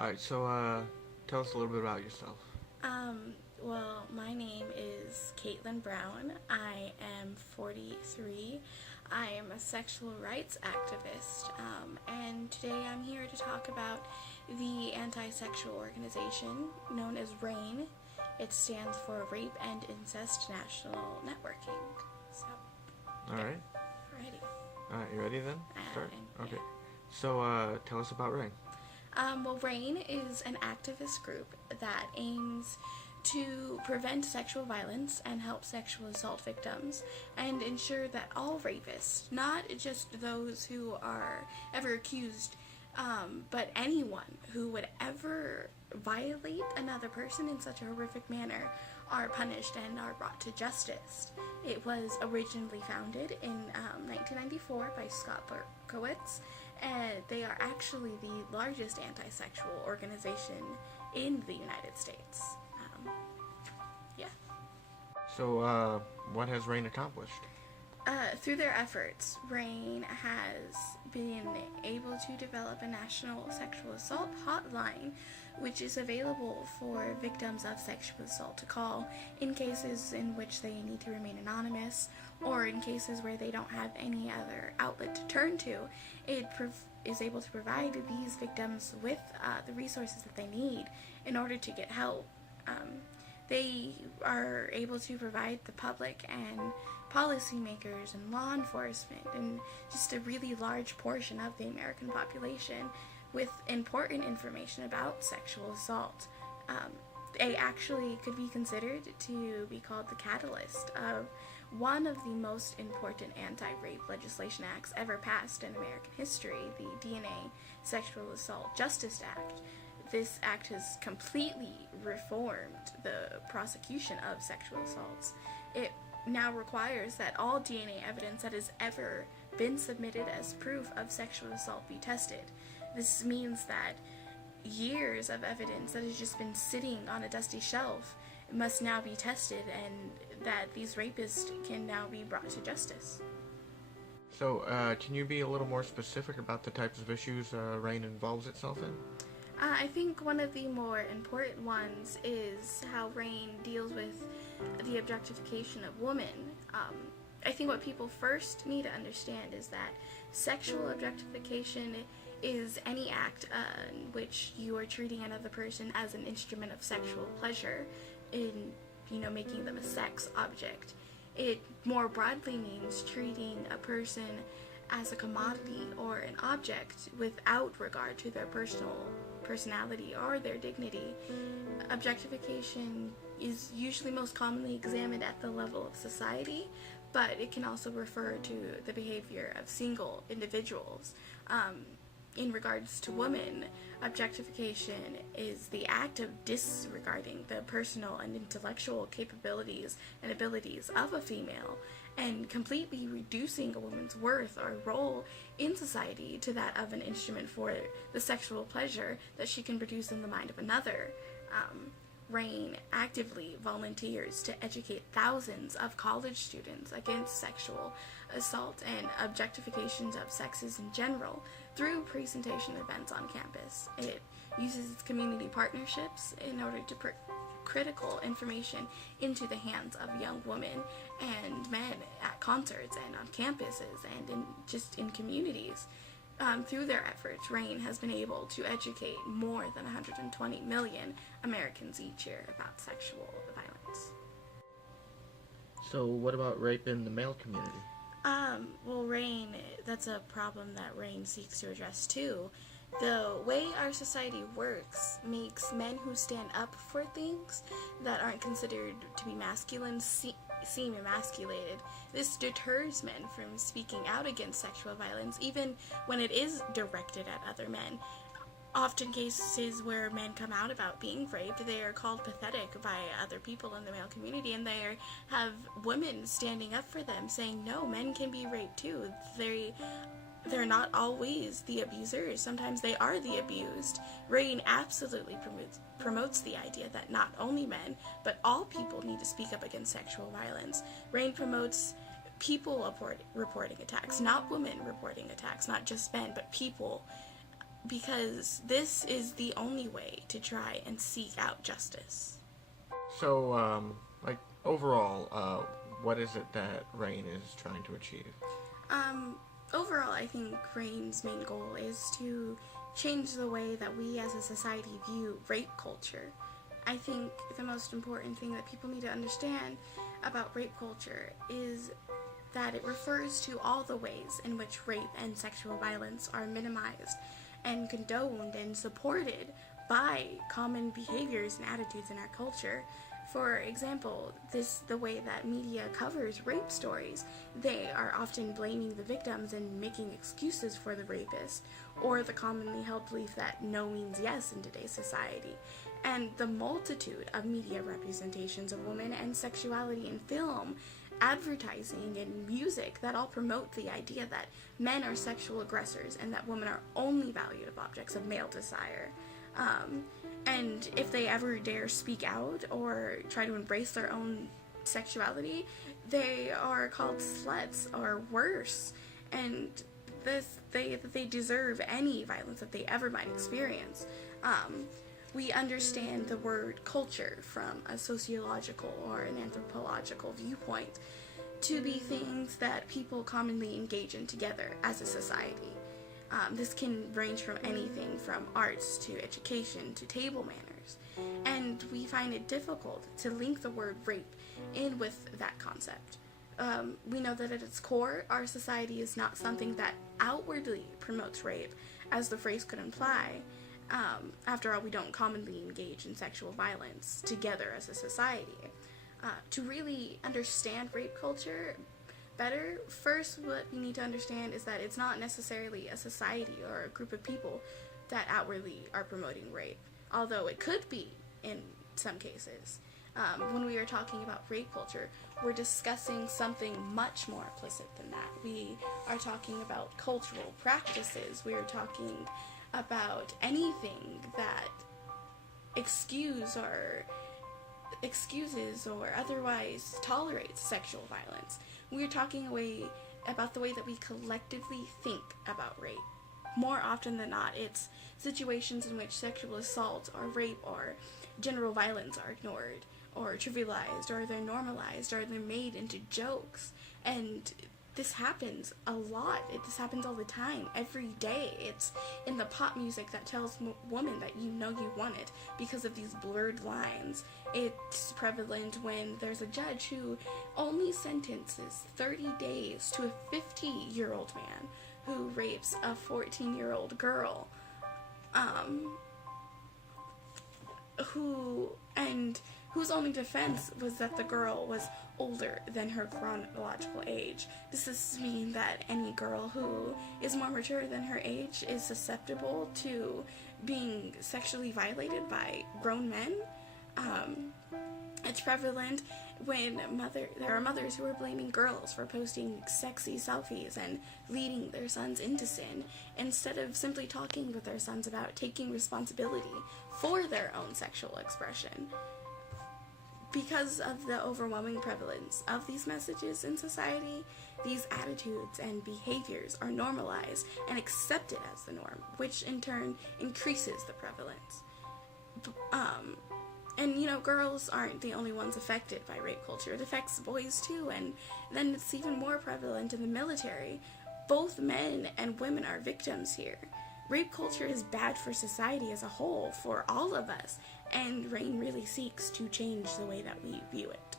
Alright, so tell us a little bit about yourself. Well, my name is Caitlin Brown. I am 43. I am a sexual rights activist, and today I'm here to talk about the anti-sexual organization known as RAINN. It stands for Rape and Incest National Networking. So, Alright. ready. Alright, you ready then? Start? Yeah. Okay. So, tell us about RAINN. Well, RAINN is an activist group that aims to prevent sexual violence and help sexual assault victims and ensure that all rapists, not just those who are ever accused, but anyone who would ever violate another person in such a horrific manner, are punished and are brought to justice. It was originally founded in 1994 by Scott Berkowitz, and they are actually the largest anti-sexual organization in the United States. Yeah. So, what has RAINN accomplished? Through their efforts, RAINN has been able to develop a national sexual assault hotline, which is available for victims of sexual assault to call in cases in which they need to remain anonymous, or in cases where they don't have any other outlet to turn to. It is able to provide these victims with the resources that they need in order to get help. They are able to provide the public and policymakers and law enforcement and just a really large portion of the American population with important information about sexual assault. They actually could be considered to be called the catalyst of one of the most important anti-rape legislation acts ever passed in American history, the DNA Sexual Assault Justice Act. This act has completely reformed the prosecution of sexual assaults. It now requires that all DNA evidence that has ever been submitted as proof of sexual assault be tested. This means that years of evidence that has just been sitting on a dusty shelf must now be tested, and that these rapists can now be brought to justice. So, can you be a little more specific about the types of issues RAINN involves itself in? I think one of the more important ones is how RAINN deals with the objectification of women. I think what people first need to understand is that sexual objectification is any act in which you are treating another person as an instrument of sexual pleasure, in making them a sex object. It more broadly means treating a person as a commodity or an object without regard to their personality or their dignity. Objectification is usually most commonly examined at the level of society, but it can also refer to the behavior of single individuals. In regards to women, objectification is the act of disregarding the personal and intellectual capabilities and abilities of a female and completely reducing a woman's worth or role in society to that of an instrument for the sexual pleasure that she can produce in the mind of another. RAINN actively volunteers to educate thousands of college students against sexual assault and objectifications of sexes in general through presentation events on campus. It uses its community partnerships in order to put critical information into the hands of young women and men at concerts and on campuses and in communities. Through their efforts, RAINN has been able to educate more than 120 million Americans each year about sexual violence. So, what about rape in the male community? Well, RAINN, that's a problem that RAINN seeks to address too. The way our society works makes men who stand up for things that aren't considered to be masculine seem emasculated. This deters men from speaking out against sexual violence, even when it is directed at other men. Often cases where men come out about being raped, they are called pathetic by other people in the male community, and they have women standing up for them, saying, no, men can be raped too. They're not always the abusers. Sometimes they are the abused. RAINN absolutely promotes the idea that not only men, but all people need to speak up against sexual violence. RAINN promotes people reporting attacks, not women reporting attacks, not just men, but people because this is the only way to try and seek out justice. So, like, overall, what is it that RAINN is trying to achieve? Overall, I think RAINN's main goal is to change the way that we as a society view rape culture. I think the most important thing that people need to understand about rape culture is that it refers to all the ways in which rape and sexual violence are minimized and condoned and supported by common behaviors and attitudes in our culture. For example, the way that media covers rape stories, they are often blaming the victims and making excuses for the rapist, or the commonly held belief that no means yes in today's society. And the multitude of media representations of women and sexuality in film, advertising, and music that all promote the idea that men are sexual aggressors and that women are only valued as objects of male desire. And if they ever dare speak out or try to embrace their own sexuality, they are called sluts or worse. And they deserve any violence that they ever might experience. We understand the word culture from a sociological or an anthropological viewpoint to be things that people commonly engage in together as a society. This can range from anything from arts to education to table manners. And we find it difficult to link the word rape in with that concept. We know that at its core, our society is not something that outwardly promotes rape, as the phrase could imply. After all, we don't commonly engage in sexual violence together as a society. To really understand rape culture better, first what we need to understand is that it's not necessarily a society or a group of people that outwardly are promoting rape, although it could be in some cases. When we are talking about rape culture, we're discussing something much more implicit than that. We are talking about cultural practices. We are talking about anything that excuses or otherwise tolerates sexual violence. We're talking about the way that we collectively think about rape. More often than not, it's situations in which sexual assault or rape or general violence are ignored or trivialized, or they're normalized, or they're made into jokes. And this happens a lot. This happens all the time, every day. It's in the pop music that tells women that you know you want it because of these blurred lines. It's prevalent when there's a judge who only sentences 30 days to a 50-year-old man who rapes a 14-year-old girl, whose only defense was that the girl was older than her chronological age. Does this mean that any girl who is more mature than her age is susceptible to being sexually violated by grown men? It's prevalent when there are mothers who are blaming girls for posting sexy selfies and leading their sons into sin, instead of simply talking with their sons about taking responsibility for their own sexual expression. Because of the overwhelming prevalence of these messages in society, these attitudes and behaviors are normalized and accepted as the norm, which in turn increases the prevalence. And girls aren't the only ones affected by rape culture. It affects boys too, and then it's even more prevalent in the military. Both men and women are victims here. Rape culture is bad for society as a whole, for all of us, and RAINN really seeks to change the way that we view it.